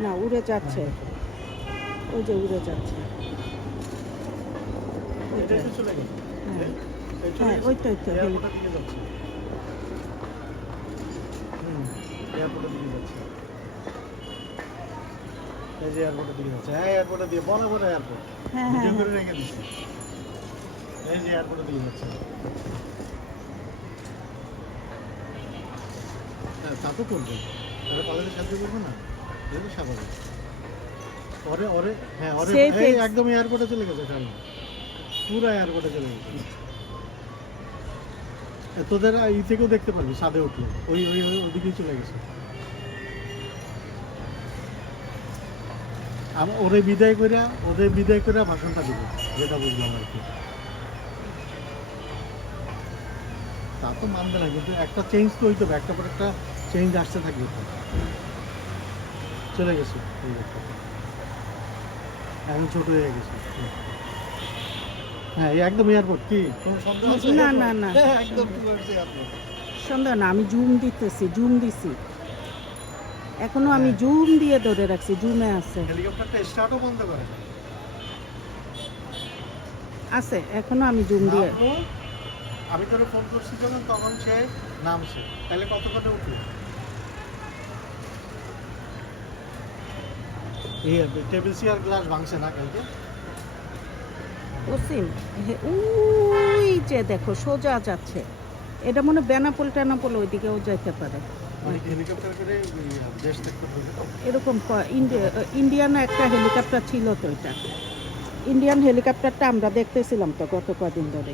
না উড়ে যাচ্ছে। ওই যে উড়ে যাচ্ছে। হ্যাঁ। হ্যাঁ? ওই তো ওই তো হ্যাঁ হ্যাঁ হ্যাঁ হ্যাঁ। হ্যাঁ করবে। তাহলে কলেজের সাথে করবে না? স্বাভাবিক। ওরে ওরে হ্যাঁ ওরে এই একদম এয়ারপোর্টে চলে গেছে সামনে। পুরো এয়ারপোর্টে চলে গেছে। তোদের ই থেকেও দেখতে পারবি সাদে উঠল। ওই ওই ওদিকেই চলে গেছে। আমার ওরে বিদায় করে ওদের বিদায় করে ভাষণটা দিব যেটা বুঝলাম আর কি। তা তো মানবে না কিন্তু একটা চেঞ্জ তো হইতে হবে একটা পর একটা চেঞ্জ আসতে থাকবে। চলে গেছে। এখন ছোট হয়ে গেছে। হ্যাঁ একদম এয়ারপোর্ট কি? কোনো না, না, না। হ্যাঁ। সন্দেহ না আমি জুম দিতেছি জুম দিছি। এখনও আমি জুম দিয়ে ধরে রাখছি জুমে আছে। হেলিকপ্টারটা স্টার্টও বন্ধ করে। আছে এখনও আমি জুম দিয়ে। আমি তোরে ফোন করছি যখন তখন সে নামছে। তাহলে কত করে উঠল? টেবিল চেয়ার গ্লাস ভাঙছে না কালকে? ওই যে দেখো সোজা যাচ্ছে। এটা মনে বেনাপোল টেনাপোল ওইদিকেও যাইতে পারে। মানে এরকম ইন্ডিয়া ইন্ডিয়ান একটা হেলিকপ্টার ছিল তো এটা। ইন্ডিয়ান হেলিকপ্টারটা আমরা দেখতেছিলাম তো গত কদিন ধরে